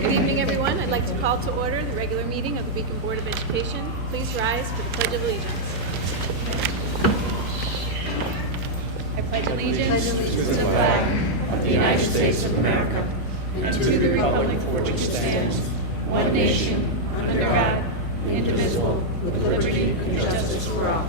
Good evening, everyone. I'd like to call to order the regular meeting of the Beacon Board of Education. Please rise for the Pledge of Allegiance. I pledge allegiance To the flag of the United States of America and to the republic for which it stands, one nation, under God, indivisible, with liberty and justice for all.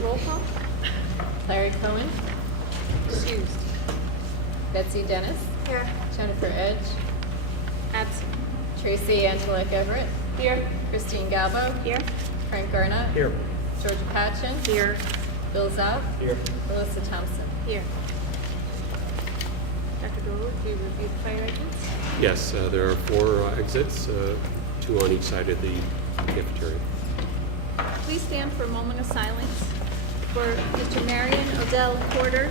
Roll call. Larry Cohen, Excused. Betsy Dennis, Here. Jennifer Edge, Absent. Tracy Angelique Everett, Here. Christine Galbo, Here. Frank Garnett, Here. Georgia Patchen, Here. Bill Zopp, Here. Melissa Thompson. Here. Dr. Doyle, do you review the fire exits? Yes, there are 4 exits, 2 on each side of the cafeteria. Please stand for a moment of silence for Mr. Marion Odell Porter,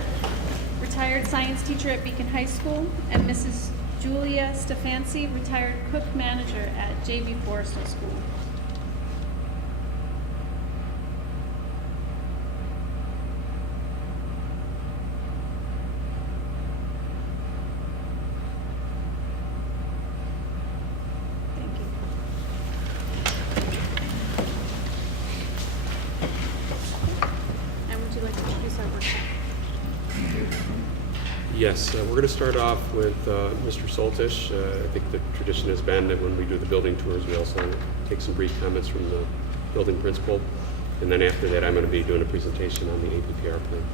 retired science teacher at Beacon High School, and Mrs. Julia Stefanci, retired cook manager at J.B. Forrestal School. Thank you. And would you like to introduce our workshop? Yes, we're going to start off with Mr. Soltish. I think the tradition has been that when we do the building tours, we also take some brief comments from the building principal. And then after that, I'm going to be doing a presentation on the APPR plan.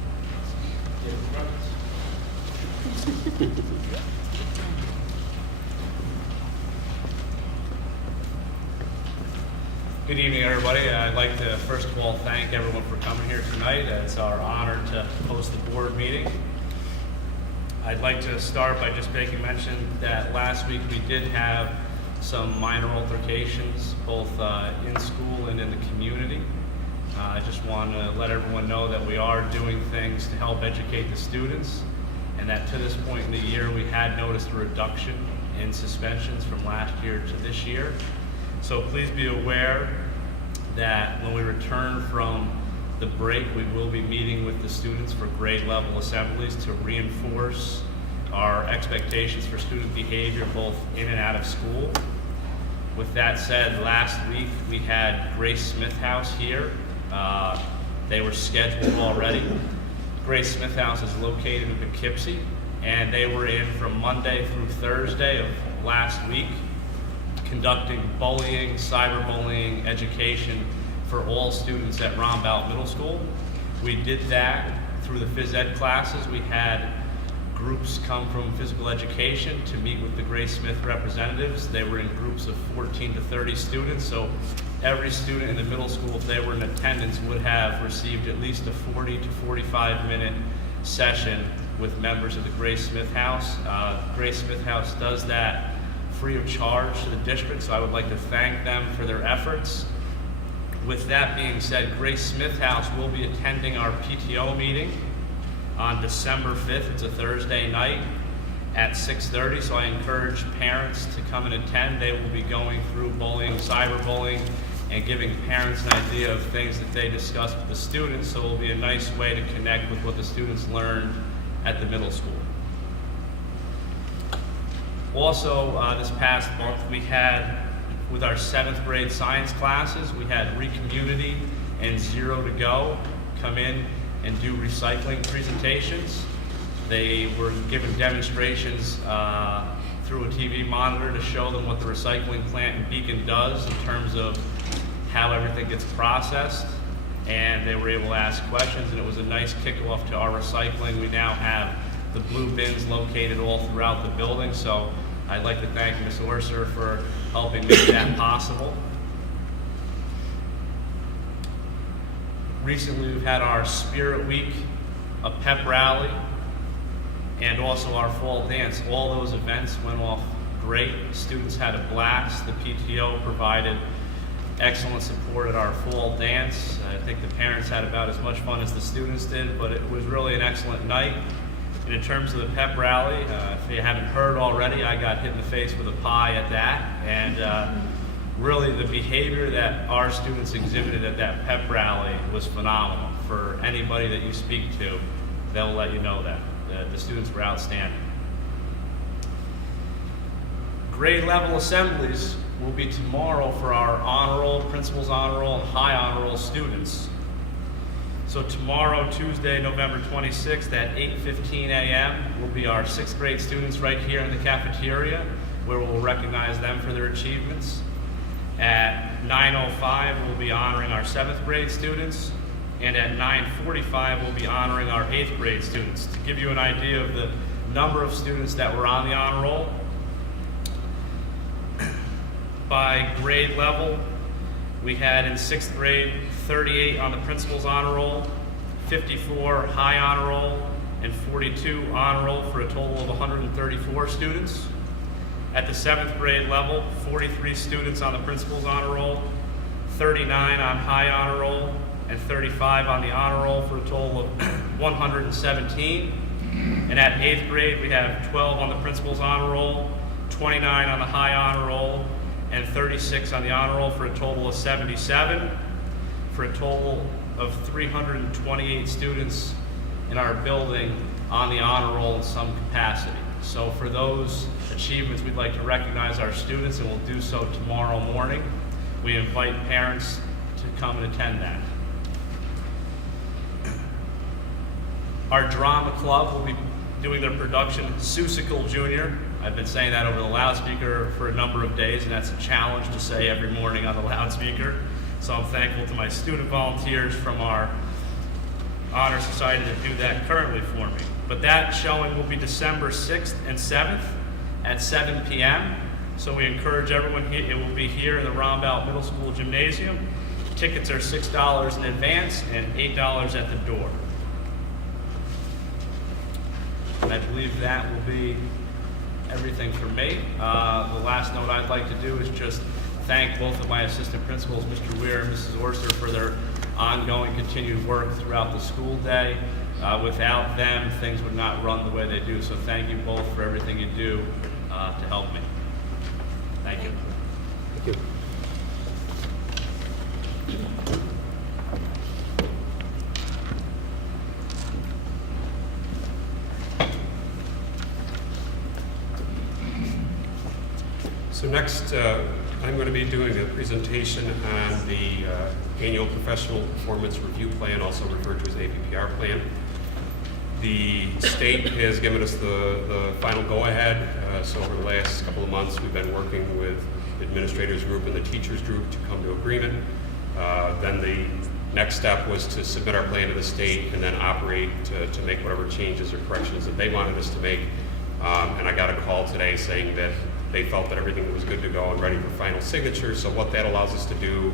Good evening, everybody. I'd like to first of all thank everyone for coming here tonight. It's our honor to host the board meeting. I'd like to start by just making mention that last week we did have some minor altercations, both in school and in the community. I just want to let everyone know that we are doing things to help educate the students, and that to this point in the year we had noticed a reduction in suspensions from last year to this year. So please be aware that when we return from the break, we will be meeting with the students for grade level assemblies to reinforce our expectations for student behavior both in and out of school. With that said, last week we had Grace Smith House here. They were scheduled already. Grace Smith House is located in Poughkeepsie, and they were in from Monday through Thursday of last week, conducting bullying, cyberbullying education for all students at Rombout Middle School. We did that through the phys ed classes. We had groups come from physical education to meet with the Grace Smith representatives. They were in groups of 14 to 30 students, so every student in the middle school, if they were in attendance, would have received at least a 40 to 45 minute session with members of the Grace Smith House. Grace Smith House does that free of charge to the district, so I would like to thank them for their efforts. With that being said, Grace Smith House will be attending our PTO meeting on December 5th. It's a Thursday night at 6:30, so I encourage parents to come and attend. They will be going through bullying, cyberbullying, and giving parents an idea of things that they discuss with the students, so it will be a nice way to connect with what the students learned at the middle school. Also, this past month we had, with our 7th grade science classes, we had Recommunity and Zero to Go come in and do recycling presentations. They were given demonstrations through a TV monitor to show them what the recycling plant in Beacon does in terms of how everything gets processed, and they were able to ask questions, and it was a nice kickoff to our recycling. We now have the blue bins located all throughout the building, so I'd like to thank Ms. Orser for helping make that possible. Recently, we've had our Spirit Week, a pep rally, and also our fall dance. All those events went off great. Students had a blast. The PTO provided excellent support at our fall dance. I think the parents had about as much fun as the students did, but it was really an excellent night. And in terms of the pep rally, if you haven't heard already, I got hit in the face with a pie at that, and really the behavior that our students exhibited at that pep rally was phenomenal. For anybody that you speak to, they'll let you know that. The students were outstanding. Grade level assemblies will be tomorrow for our honor roll, principal's honor roll, and high honor roll students. So tomorrow, Tuesday, November 26th at 8:15 a.m. will be our 6th grade students right here in the cafeteria, where we'll recognize them for their achievements. At 9:05, we'll be honoring our 7th grade students, and at 9:45, we'll be honoring our 8th grade students. To give you an idea of the number of students that were on the honor roll, by grade level, we had in 6th grade 38 on the principal's honor roll, 54 high honor roll, and 42 honor roll for a total of 134 students. At the 7th grade level, 43 students on the principal's honor roll, 39 on high honor roll, and 35 on the honor roll for a total of 117. And at 8th grade, we have 12 on the principal's honor roll, 29 on the high honor roll, and 36 on the honor roll for a total of 77, for a total of 328 students in our building on the honor roll in some capacity. So for those achievements, we'd like to recognize our students, and we'll do so tomorrow morning. We invite parents to come and attend that. Our drama club will be doing their production, Seussical Junior. I've been saying that over the loudspeaker for a number of days, and that's a challenge to say every morning on the loudspeaker. So I'm thankful to my student volunteers from our Honor Society that do that currently for me. But that showing will be December 6th and 7th at 7 p.m. So we encourage everyone here. It will be here in the Rombout Middle School Gymnasium. Tickets are $6 in advance and $8 at the door. And I believe that will be everything for me. The last note I'd like to do is just thank both of my assistant principals, Mr. Weir and Mrs. Orser, for their ongoing continued work throughout the school day. Without them, things would not run the way they do. So thank you both for everything you do to help me. Thank you. Thank you. So next, I'm going to be doing a presentation on the Annual Professional Performance Review Plan, also referred to as APPR plan. The state has given us the final go-ahead, so over the last couple of months we've been working with the administrators group and the teachers group to come to agreement. Then the next step was to submit our plan to the state and then operate to make whatever changes or corrections that they wanted us to make. And I got a call today saying that they felt that everything was good to go and ready for final signature. So what that allows us to do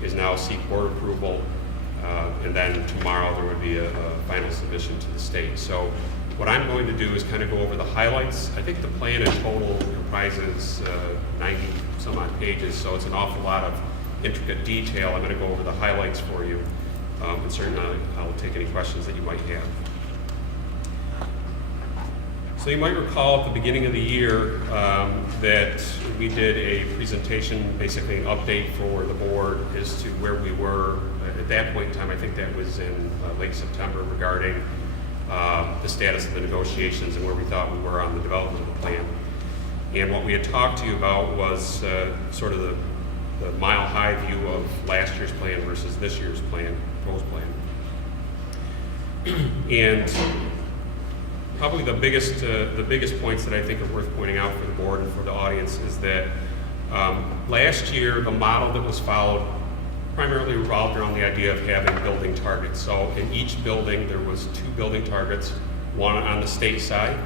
is now seek board approval, and then tomorrow there would be a final submission to the state. So what I'm going to do is kind of go over the highlights. I think the plan in total comprises 90 some odd pages, so it's an awful lot of intricate detail. I'm going to go over the highlights for you, and certainly I'll take any questions that you might have. So you might recall at the beginning of the year that we did a presentation, basically an update for the board as to where we were at that point in time. I think that was in late September, regarding the status of the negotiations and where we thought we were on the development of the plan. And what we had talked to you about was sort of the mile-high view of last year's plan versus this year's plan, proposed plan. And probably the biggest points that I think are worth pointing out for the board and for the audience is that last year the model that was followed primarily revolved around the idea of having building targets. So in each building there was 2 building targets, one on the state side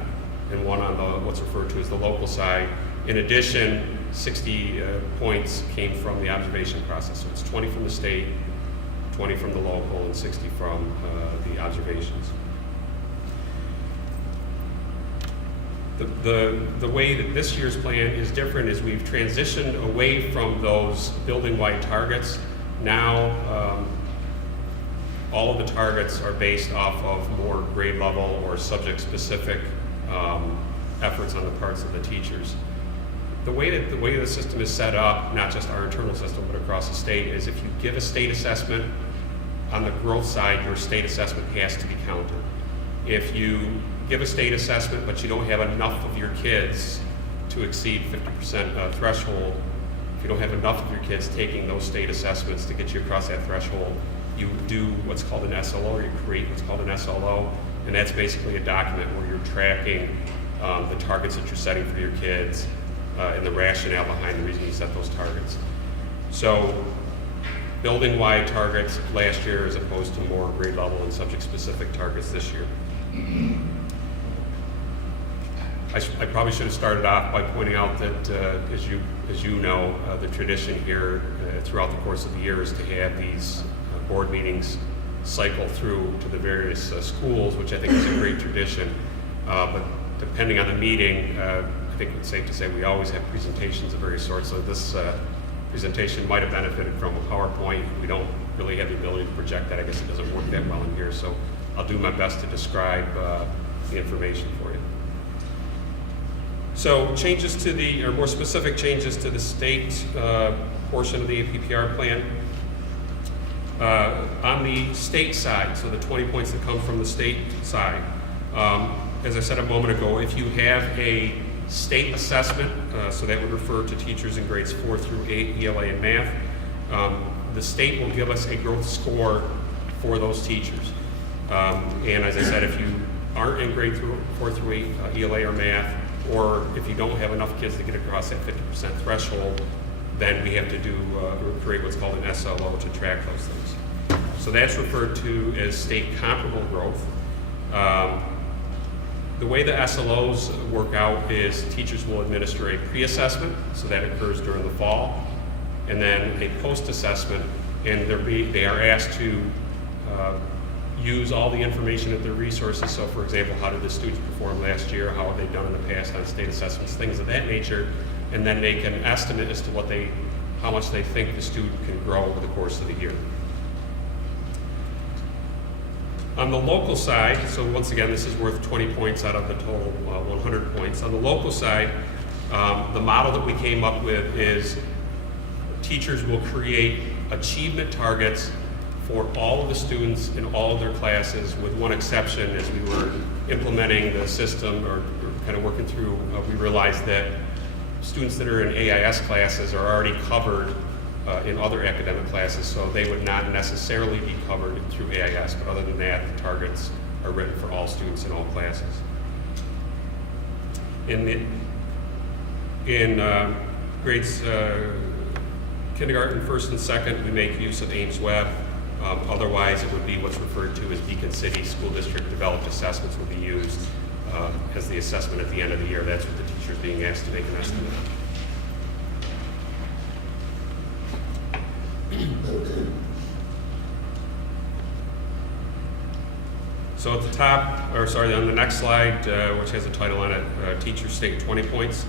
and one on the what's referred to as the local side. In addition, 60 points came from the observation process. So it's 20 from the state, 20 from the local, and 60 from the observations. The way that this year's plan is different is we've transitioned away from those building-wide targets. Now, all of the targets are based off of more grade level or subject-specific efforts on the parts of the teachers. the way the system is set up, not just our internal system, but across the state, is if you give a state assessment, on the growth side, your state assessment has to be counted. If you give a state assessment, but you don't have enough of your kids to exceed 50% threshold, if you don't have enough of your kids taking those state assessments to get you across that threshold, you do what's called an SLO, or you create what's called an SLO, and that's basically a document where you're tracking the targets that you're setting for your kids and the rationale behind the reason you set those targets. So, building-wide targets last year as opposed to more grade level and subject-specific targets this year. I probably should have started off by pointing out that, as you know, the tradition here throughout the course of the year is to have these board meetings cycle through to the various schools, which I think is a great tradition. But depending on the meeting, I think it's safe to say we always have presentations of various sorts. So this presentation might have benefited from a PowerPoint. We don't really have the ability to project that. I guess it doesn't work that well in here. So I'll do my best to describe the information for you. So changes to the, or more specific changes to the state portion of the APPR plan. On the state side, so the 20 points that come from the state side, as I said a moment ago, if you have a state assessment, so that would refer to teachers in grades 4 through 8, ELA and math, the state will give us a growth score for those teachers. And as I said, if you aren't in grade 4 through 8, ELA or math, or if you don't have enough kids to get across that 50% threshold, then we have to create what's called an SLO to track those things. So that's referred to as state comparable growth. The way the SLOs work out is teachers will administer a pre-assessment, so that occurs during the fall, and then a post-assessment, and they are asked to use all the information at their resources. So for example, how did the students perform last year? How have they done in the past on state assessments? Things of that nature. And then make an estimate as to how much they think the student can grow over the course of the year. On the local side, so once again, this is worth 20 points out of the total 100 points. On the local side, the model that we came up with is teachers will create achievement targets for all of the students in all of their classes, with one exception. As we were implementing the system or kind of working through, we realized that students that are in AIS classes are already covered in other academic classes, so they would not necessarily be covered through AIS, but other than that, the targets are written for all students in all classes. In grades kindergarten, first and second, we make use of Ames Web. Otherwise, it would be what's referred to as Beacon City School District developed assessments will be used as the assessment at the end of the year. That's what the teacher is being asked to make an estimate So at the top, on the next slide, which has a title on it, Teacher State 20 points.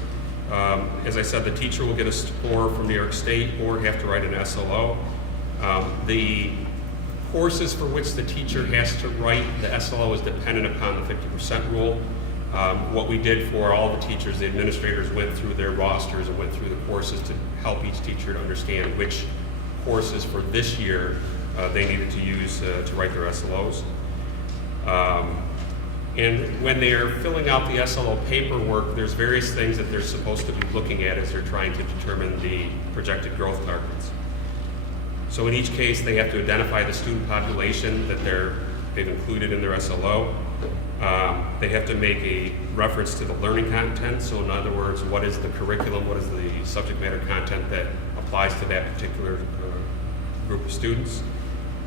As I said, the teacher will get a score from New York State or have to write an SLO. The courses for which the teacher has to write the SLO is dependent upon the 50% rule. What we did for all the teachers, the administrators went through their rosters and went through the courses to help each teacher to understand which courses for this year they needed to use to write their SLOs. And when they are filling out the SLO paperwork, there's various things that they're supposed to be looking at as they're trying to determine the projected growth targets. So in each case, they have to identify the student population that they've included in their SLO. They have to make a reference to the learning content. So in other words, what is the curriculum, what is the subject matter content that applies to that particular group of students.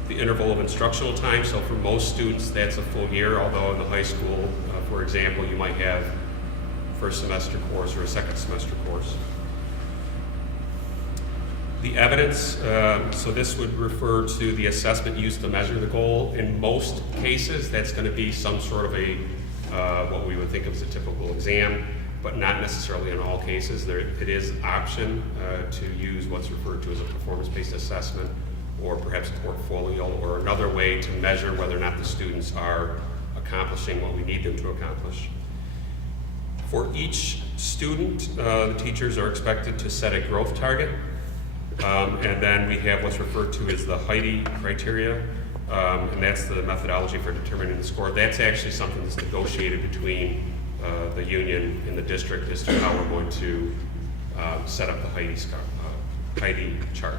The interval of instructional time, so for most students that's a full year, although in the high school, for example, you might have first semester course or a second semester course. The evidence, so this would refer to the assessment used to measure the goal. In most cases, that's going to be some sort of a, what we would think of as a typical exam, but not necessarily in all cases. It is an option to use what's referred to as a performance-based assessment, or perhaps a portfolio, or another way to measure whether or not the students are accomplishing what we need them to accomplish. For each student, the teachers are expected to set a growth target. And then we have what's referred to as the Heidi criteria, and that's the methodology for determining the score. That's actually something that's negotiated between the union and the district as to how we're going to set up the Heidi chart.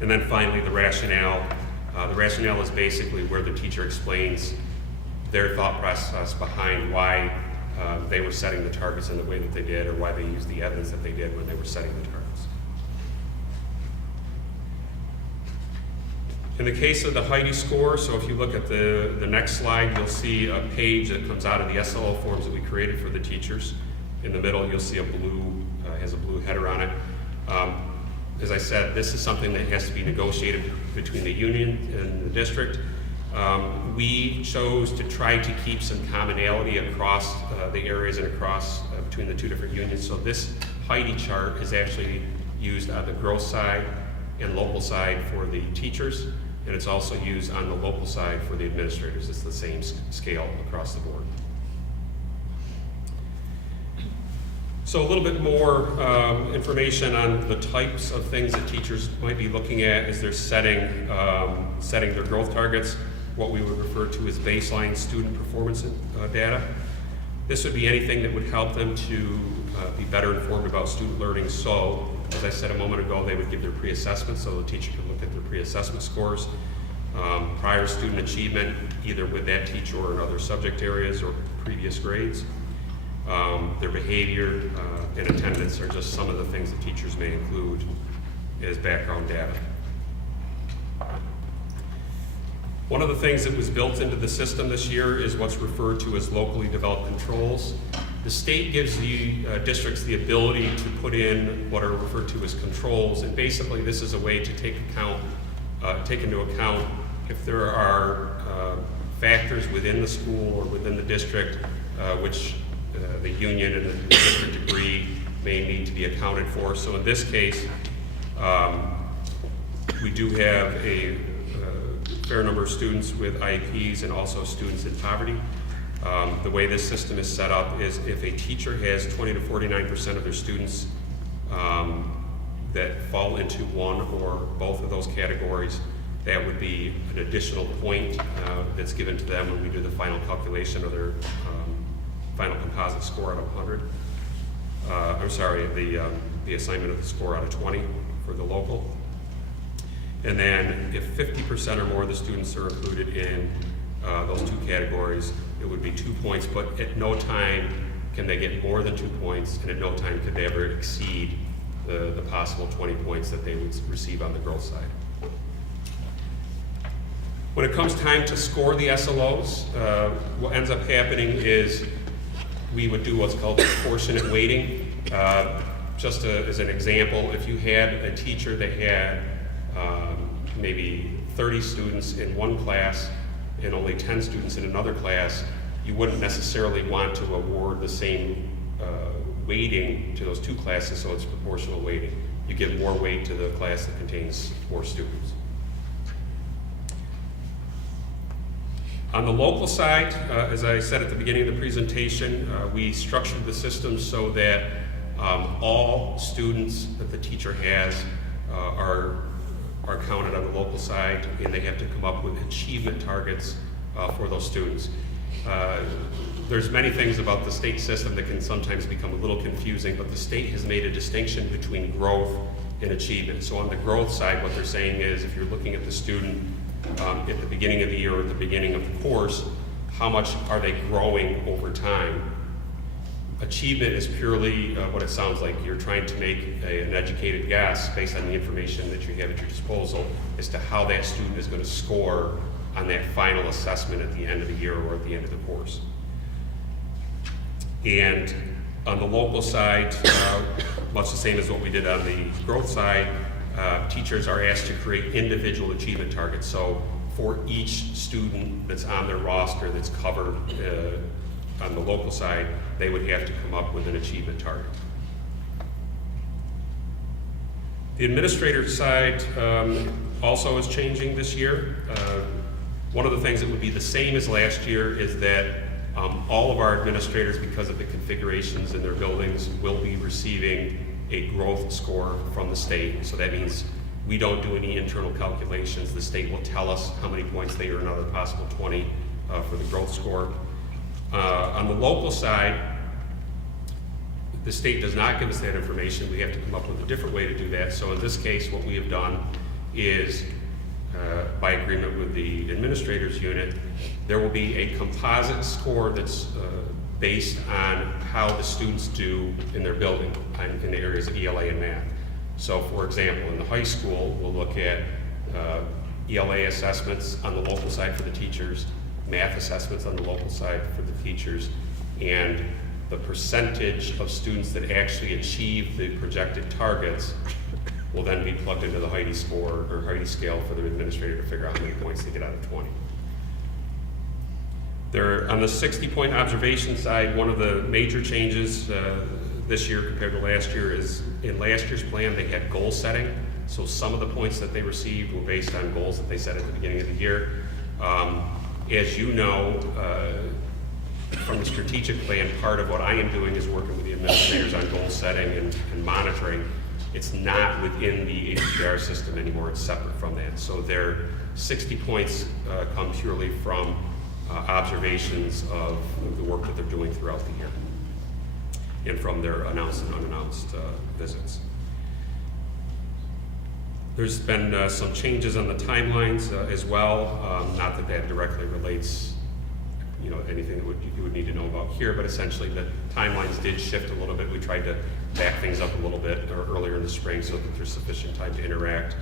And then finally, the rationale. The rationale is basically where the teacher explains their thought process behind why they were setting the targets in the way that they did, or why they used the evidence that they did when they were setting the targets. In the case of the Heidi score, so if you look at the next slide, you'll see a page that comes out of the SLO forms that we created for the teachers. In the middle, you'll see has a blue header on it. As I said, this is something that has to be negotiated between the union and the district. We chose to try to keep some commonality across the areas and across between the two different unions. So this Heidi chart is actually used on the growth side and local side for the teachers, and it's also used on the local side for the administrators. It's the same scale across the board. So a little bit more information on the types of things that teachers might be looking at as they're setting their growth targets, what we would refer to as baseline student performance data. This would be anything that would help them to be better informed about student learning. So, as I said a moment ago, they would give their pre-assessment, so the teacher could look at their pre-assessment scores, prior student achievement, either with that teacher or in other subject areas or previous grades. Their behavior and attendance are just some of the things that teachers may include as background data. One of the things that was built into the system this year is what's referred to as locally developed controls. The state gives the districts the ability to put in what are referred to as controls, and basically this is a way to take into account if there are factors within the school or within the district which the union and the district agree may need to be accounted for. So in this case, we do have a fair number of students with IEPs and also students in poverty. The way this system is set up is if a teacher has 20 to 49% of their students that fall into one or both of those categories, that would be an additional point that's given to them when we do the final calculation of their final composite score out of 100. The assignment of the score out of 20 for the local. And then if 50% or more of the students are included in those two categories, it would be 2 points, but at no time can they get more than 2 points, and at no time could they ever exceed the possible 20 points that they would receive on the growth side. When it comes time to score the SLOs, what ends up happening is we would do what's called proportionate weighting. Just as an example, if you had a teacher that had maybe 30 students in one class and only 10 students in another class, you wouldn't necessarily want to award the same weighting to those two classes, so it's proportional weighting. You give more weight to the class that contains more students. On the local side, as I said at the beginning of the presentation, we structured the system so that all students that the teacher has are counted on the local side, and they have to come up with achievement targets for those students. There's many things about the state system that can sometimes become a little confusing, but the state has made a distinction between growth and achievement. So on the growth side, what they're saying is if you're looking at the student at the beginning of the year or at the beginning of the course, how much are they growing over time? Achievement is purely what it sounds like. You're trying to make an educated guess based on the information that you have at your disposal as to how that student is going to score on that final assessment at the end of the year or at the end of the course. And on the local side, much the same as what we did on the growth side, teachers are asked to create individual achievement targets. So for each student that's on their roster that's covered on the local side, they would have to come up with an achievement target. The administrator side also is changing this year. One of the things that would be the same as last year is that All of our administrators, because of the configurations in their buildings, will be receiving a growth score from the state. So that means we don't do any internal calculations. The state will tell us how many points they earn out of the possible 20 for the growth score. On the local side, the state does not give us that information. We have to come up with a different way to do that. So in this case, what we have done is, by agreement with the administrators unit, there will be a composite score that's based on how the students do in their building in the areas of ELA and math. So for example, in the high school, we'll look at ELA assessments on the local side for the teachers, math assessments on the local side for the teachers, and the percentage of students that actually achieve the projected targets will then be plugged into the Heidi score or Heidi scale for the administrator to figure out how many points they get out of 20. On the 60-point observation side, one of the major changes this year compared to last year is in last year's plan they had goal setting. So some of the points that they received were based on goals that they set at the beginning of the year. As you know, from the strategic plan, part of what I am doing is working with the administrators on goal setting and monitoring. It's not within the APPR system anymore, it's separate from that. So their 60 points come purely from observations of the work that they're doing throughout the year and from their announced and unannounced visits. There's been some changes on the timelines as well, not that that directly relates anything that you would need to know about here, but essentially the timelines did shift a little bit. We tried to back things up a little bit earlier in the spring so that there's sufficient time to interact.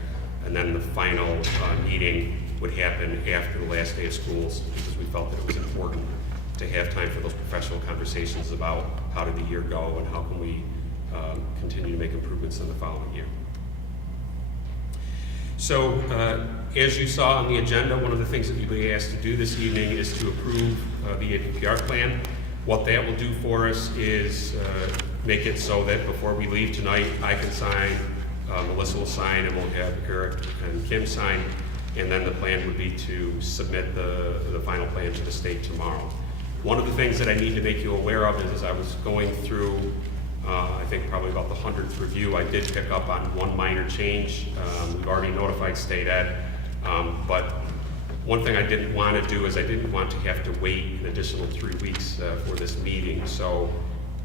And then the final meeting would happen after the last day of schools because we felt that it was important to have time for those professional conversations about how did the year go and how can we continue to make improvements in the following year. So, as you saw on the agenda, one of the things that you'll be asked to do this evening is to approve the APPR plan. What that will do for us is make it so that before we leave tonight, I can sign, Melissa will sign, and we'll have Eric and Kim sign, and then the plan would be to submit the final plan to the state tomorrow. One of the things that I need to make you aware of is as I was going through I think probably about the 100th review, I did pick up on one minor change. We've already notified state ed, but one thing I didn't want to do is I didn't want to have to wait an additional 3 weeks for this meeting. So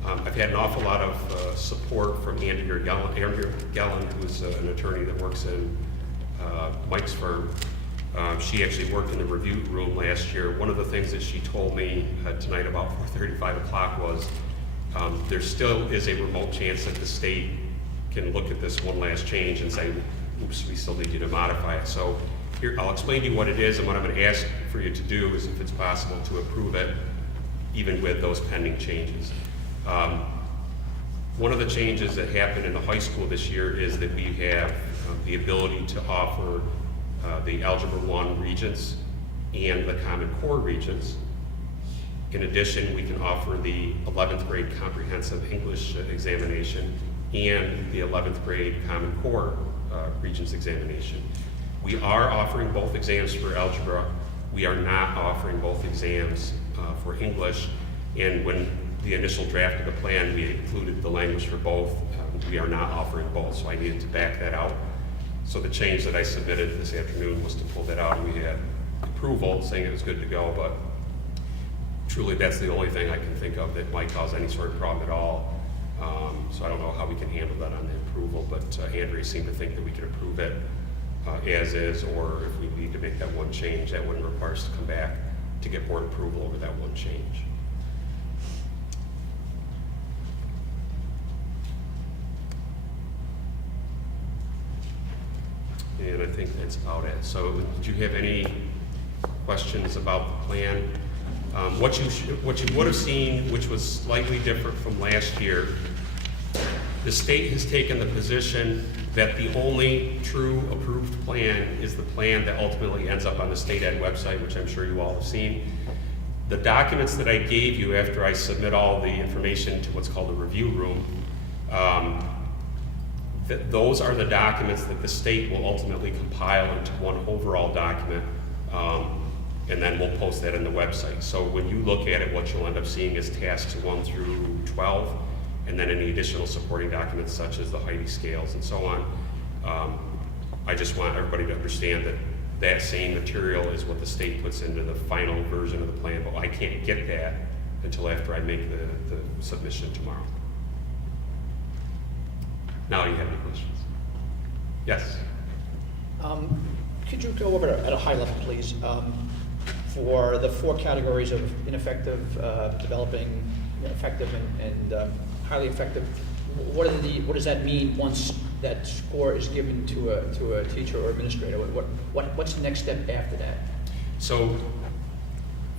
I've had an awful lot of support from Andrea Gellin, who's an attorney that works in Mike's firm. She actually worked in the review room last year. One of the things that she told me tonight about 4:30, 5 o'clock was there still is a remote chance that the state can look at this one last change and say, oops, we still need you to modify it. So here, I'll explain to you what it is, and what I'm going to ask for you to do is, if it's possible, to approve it even with those pending changes. One of the changes that happened in the high school this year is that we have the ability to offer the Algebra 1 Regents and the Common Core Regents. In addition, we can offer the 11th grade comprehensive English examination and the 11th grade Common Core Regents examination. We are offering both exams for algebra. We are not offering both exams for English. And when the initial draft of the plan, we included the language for both. We are not offering both, so I needed to back that out. So the change that I submitted this afternoon was to pull that out. We had approval saying it was good to go, but truly that's the only thing I can think of that might cause any sort of problem at all. So I don't know how we can handle that on the approval, but Andrea seemed to think that we could approve it as is, or if we need to make that one change, that wouldn't require us to come back to get board approval over that one change. And I think that's about it. So did you have any questions about the plan? What you would have seen, which was slightly different from last year, the state has taken the position that the only true approved plan is the plan that ultimately ends up on the state ed website, which I'm sure you all have seen. The documents that I gave you after I submit all the information to what's called a review room, those are the documents that the state will ultimately compile into one overall document and then we'll post that in the website. So when you look at it, what you'll end up seeing is tasks 1 through 12, and then any additional supporting documents such as the Heidi scales and so on. I just want everybody to understand that that same material is what the state puts into the final version of the plan, but I can't get that until after I make the submission tomorrow. Now you have any questions? Yes? Could you go over at a high level, please, for the 4 categories of ineffective, developing, effective, and highly effective? What does that mean once that score is given to a teacher or administrator? What's the next step after that? So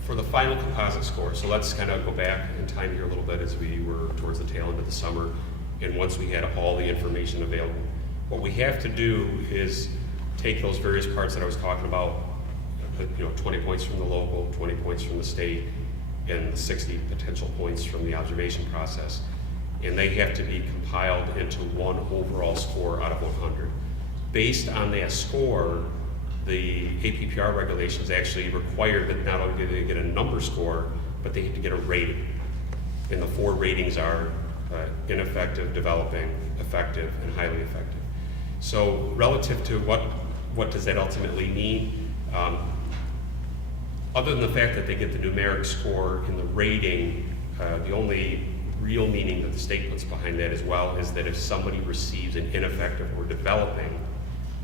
for the final composite score, so let's kind of go back in time here a little bit as we were towards the tail end of the summer, and once we had all the information available. What we have to do is take those various parts that I was talking about, 20 points from the local, 20 points from the state, and 60 potential points from the observation process. And they have to be compiled into one overall score out of 100. Based on that score, the APPR regulations actually require that not only do they get a number score, but they have to get a rating. And the 4 ratings are ineffective, developing, effective, and highly effective. So relative to what does that ultimately mean? Other than the fact that they get the numeric score in the rating, the only real meaning that the state puts behind that as well is that if somebody receives an ineffective or developing,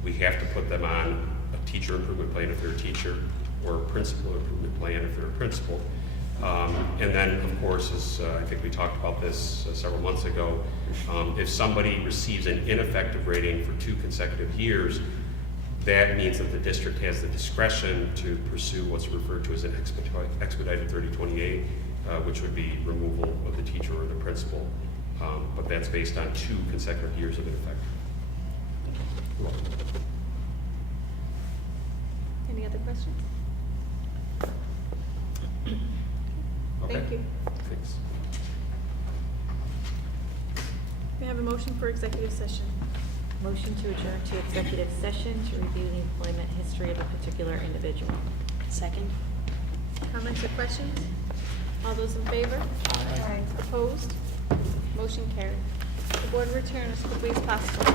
we have to put them on a teacher improvement plan if they're a teacher, or a principal improvement plan if they're a principal. And then, of course, as I think we talked about this several months ago, if somebody receives an ineffective rating for 2 consecutive years, that means that the district has the discretion to pursue what's referred to as an expedited 3028, which would be removal of the teacher or the principal. But that's based on 2 consecutive years of ineffective. Any other questions? Okay. Thank you. Thanks. We have a motion for executive session. Motion to adjourn to executive session to review the employment history of a particular individual. Second. Comments or questions? All those in favor? Aye. Opposed? Motion carried. The board return as quickly as possible.